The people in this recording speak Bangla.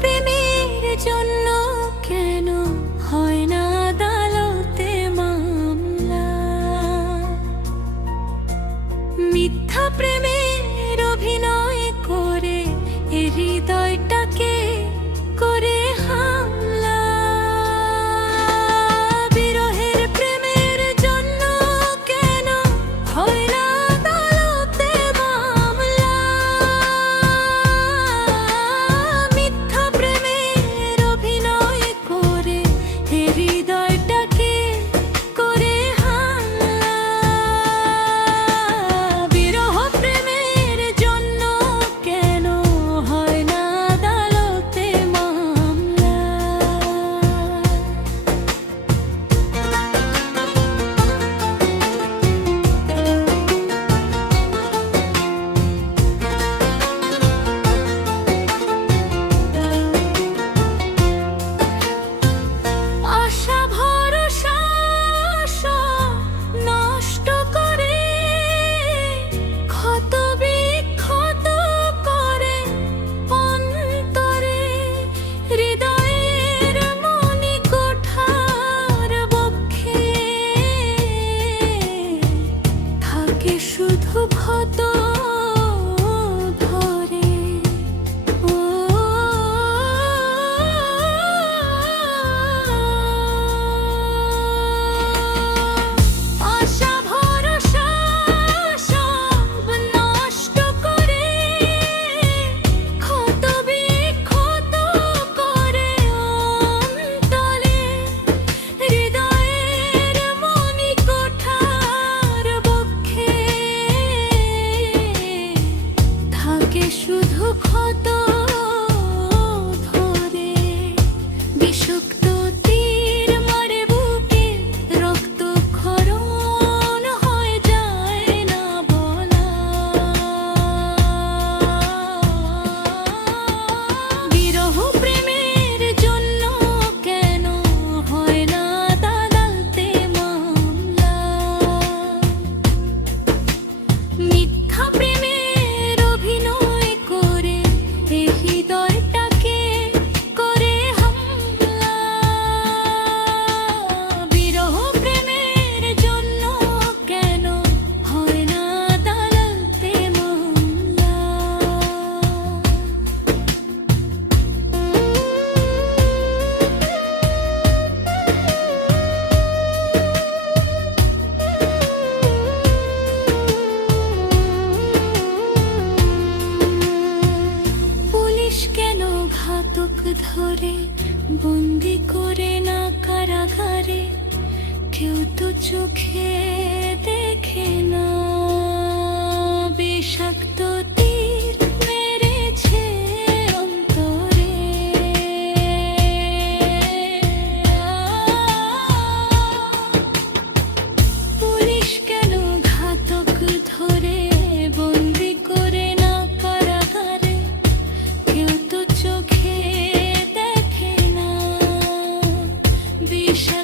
প্রেমের জন্য কেন হয় না আদালতে মামলা? মিথ্যা প্রেমের অভিনয় করে এ হৃদয়টাকে করে হামলা। বিরহের প্রেমের জন্য কেন হয় না আদালতে মামলা? মিথ্যা প্রেমের অভিনয় করে এ হৃদয়টাকে করে হামলা। বিরহ প্রেমের জন্য কেন হয় না আদালতে মামলা? আশা ভরসা সব নষ্ট করে, ক্ষত বিক্ষত করে অন্তরে। হৃদয়ের মণিকোঠার বক্ষে থাকে শুধু ক্ষত ধরে। আশা ভরসা সব নষ্ট করে, ক্ষত বিক্ষত করে অন্তরে। হৃদয়ের মণিকোঠার বক্ষে থাকে শুধু ক্ষত ধরে। বিষাক্ত তীর মারে বুকে, রক্তক্ষরণ হয়ে যায় না বলা। বিরহ প্রেমের জন্য কেন হয় না আদালতে মামলা? মিথ্যা প্রেমের অভিনয় করে এ হৃদয়টাকে করে হামলা। বিরহ প্রেমের জন্য কেন হয় না আদালতে মামলা? পুলিশ কেন ঘাতক ধরে বন্দি করে না কারাগারে? কেউ তো চোখে দেখে না। বিষাক্ত তীর মেরেছে অন্তরে। পুলিশ কেন ঘাতক ধরে বন্দি করে না কারাগারে? কেউ তো চোখে দেখে না। বিষাক্ত